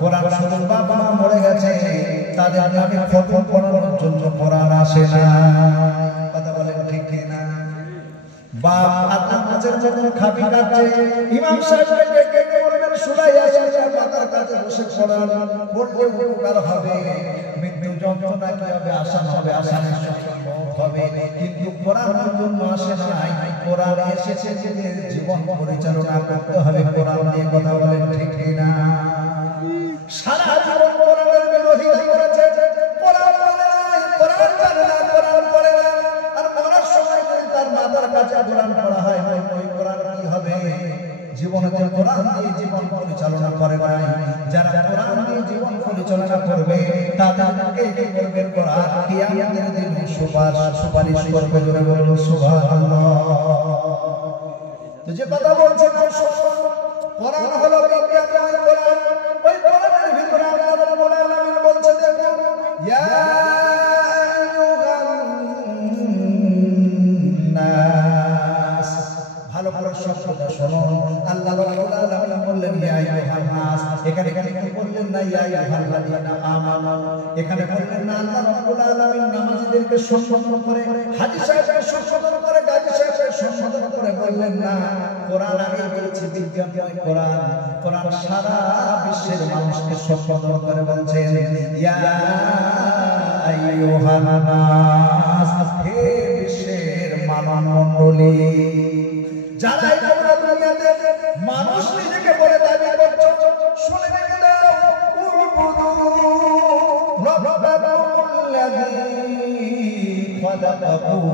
কোরআন শুধু বাবা মরে গেছে তাদের নামে খতম করানোর জন্য কোরআন আসে না। কথা বলেন ঠিক কি না? বাপ আতার মাঝে যখন খাবি কাটছে ইমাম সাহেবকে ডেকে বলবেন শুনাই আসে মাতার কাছে বসে কোরআন পড়লে উপকার হবে। মৃত্যু যন্ত্রণা কি হবে? আসান হবে, আসানের সঙ্গে মওত হবে। কিন্তু কোরআনের জন্য আসে নাই, কোরআন এসেছে নিজের জীবন পরিচালনা করতে হবে কোরআন নিয়ে। কথা বলেন ঠিক কি না? সারা জীবন কোরআনের বিরোধিতা করেছে, কোরআন মানে নাই, কোরআন জানে না, কোরআন পড়ে না। আর মরার সময় যদি তার মাতার কাছে কোরআন পড়া হয় ওই কোরআন কি হবে? জীবনে কোরআন দিয়ে জীবন পরিচালনা করে নাই। যারা কোরআন দিয়ে জীবন পরিচালনা করবে তাদেরকে কি করবে? কোরআন কিয়ামতের দিন সুপারিশ করবে। জোরে বলুন সুবহানাল্লাহ। তো যে কথা বলছেন কোরআন হলো বিজ্ঞানময় কোরআন। ওই কোরআনের ভিতরে আল্লাহ রাব্বুল আলামিন বলছেন দেখুন, ইয়া আইয়ুহান নাস। ভালো ভালো শব্দটা শোনো। আল্লাহ রাব্বুল আলামিন বললেন ইয়া আইয়ুহান নাস। এখানে কি বললেন না ইয়া আইয়ুহাল্লাযীনা আমানু? এখানে বললেন না আল্লাহ রাব্বুল আলামিন নামাজীদেরকে সম্বোধন করে, হাজী সাহেবকে সম্বোধন করে, গাজী সাহেবকে সম্বোধন করে বললেন না। কোরআন আগে বলেছে বিজ্ঞানময় কোরআন। কোরআন সারা বিশ্বের মানুষকে সম্বোধন করে বলছেন ইয়া আইয়ুহান নাস, হে বিশ্বের মানব মণ্ডলী। যারাই তোমরা দুনিয়াতে মানুষ নিজেকে বলে দাবি করছো, শুনে রেখে দাও, উবুদু রাব্বাকুমুল্লাযী খালাকাকুম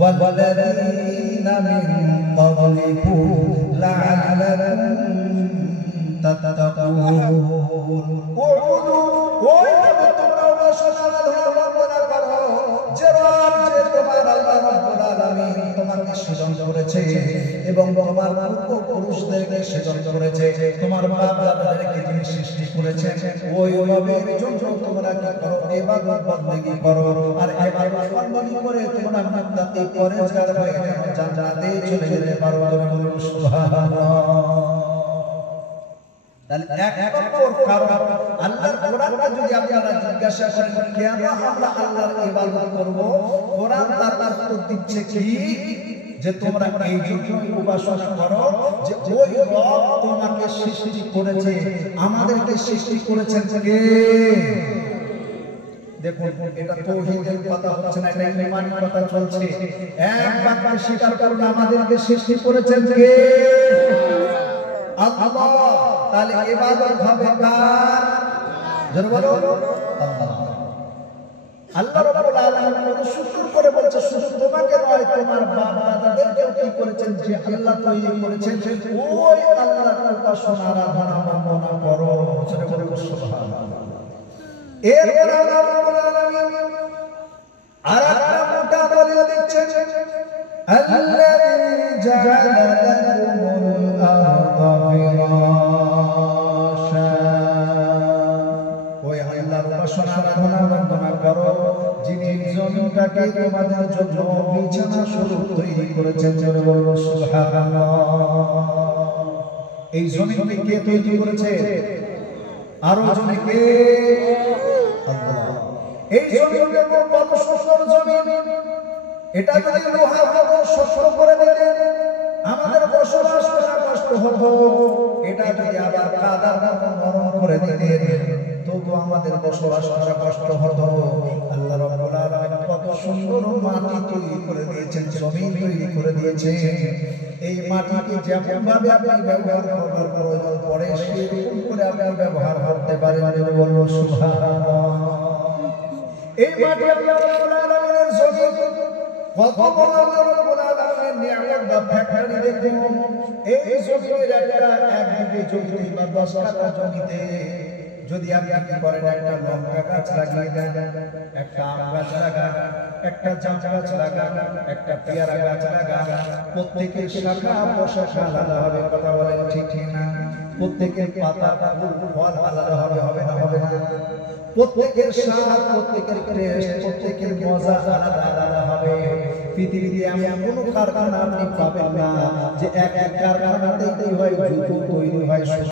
ওয়াল্লাযীনা মিন ক্বাবলিকুম লাআল্লাকুম তাত্তাকুন। উবুদু, ওই ভাবে তোমরা উপাসনা বন্দনা করো যে রব, যে তোমার আল্লাহ রাব্বুল আলামিন তোমাকে সৃজন করেছে এবং তোমার পূর্বপুরুষদেরকে সৃজন করেছে, তোমার বাপ দাদাদেরকে তিনি সৃষ্টি করেছেন। ওই রবের জন্য তোমরা কি করো? ইবাদত বندگی করো। আর ইবাদত বندگی করে তোমরা মুত্তাকি পরহেজগার হয়ে জান্নাতে চলে যেতে পারো। বলুন সুবহানাল্লাহ। তাহলে এক নম্বর কারণ আল্লাহর কোরআনকে যদি আপনারা জিজ্ঞাসা করেন কেন আমরা আল্লাহর ইবাদত করব, কোরআন তার উত্তর দিচ্ছে কি যে তোমরা এই জন্য উপাসনা করো যে ওই রব তোমাকে সৃষ্টি করেছে। আমাদেরকে সৃষ্টি করেছেন কে? দেখুন, এটা তাওহীদের কথা হচ্ছে না, এটা ঈমানের কথা চলছে। এক বাক্যে স্বীকার করুন আমাদেরকে সৃষ্টি করেছেন কে? আল্লাহ। তাহলে ইবাদত হবে কার? জোরে বলো আল্লাহ। আল্লাহ রাব্বুল আলামিন কত সুন্দর করে বলছে, শুধু তোমাকে নয় তোমার বাপ দাদাদেরকেও কি করেছেন যে আল্লাহ তৈরি করেছেন। ওই আল্লাহর উপাসনা আরাধনা বন্দনা করো। জোরে বলো সুবহানাল্লাহ। এরপর আল্লাহ রাব্বুল আলামিন আরেকটা মোটা দলিল দিচ্ছেন, আল্লাযী জাআলা লাকুমুল আরদা ফিরাশা। ওই আল্লাহর উপাসনা আরাধনা বন্দনা করো যিনি জমিনটাকে তোমাদের জন্য বিছানা স্বরূপ তৈরি করেছেন। জোরে বলো সুবহানাল্লাহ। এই জমিনকে কে তৈরি করেছে? আরো জনে কে? আল্লাহ। এই জমিনটা কত সুন্দর জমিন! এটা যদি লোহার মতো শক্ত করে দিলে আমাদের বসবাস করা কষ্ট হতো। এটা যদি আবার কাদার মতো নরম করে দিলে তবু আমাদের বসবাস করা কষ্ট হতো। আল্লাহ রাব্বুল আলামিন কত সুন্দর মাটি তৈরি করে দিয়েছেন, জমিন তৈরি করে দিয়েছেন। এই মাটিকে যেমন ভাবে আপনি ব্যবহার করবার প্রয়োজন পড়ে সেরকম করে আপনি ব্যবহার করতে পারেন। বলুন সুবহানাল্লাহ। এই মাটি আল্লাহ রাব্বুল আলামিনের জমিন কত বড় আল্লাহ রাব্বুল আলামিনের নিয়ামত বা ফ্যাক্টরি দেখুন। এই জমিনের একদিকে জমিতে বা 10 কাঠা জমিতে যদি আপনি কি করেন, একটা লঙ্কা গাছ লাগিয়ে দেন, একটা আম গাছ লাগান, একটা জাম গাছ লাগান, একটা পেয়ারা গাছ লাগান, প্রত্যেকের শাখা প্রশাখা আলাদা হবে। কথা বলেন ঠিক না? প্রত্যেকের পাতা ফুল ফল আলাদা হবে, হবে না? হবে না? প্রত্যেকের স্বাদ, প্রত্যেকের টেস্ট, প্রত্যেকের মজা আলাদা আলাদা হবে। পৃথিবীতে এমন কোনো কারখানা আপনি পাবেন না যে এক কারখানাতেই হয় জুতো তৈরি হয়।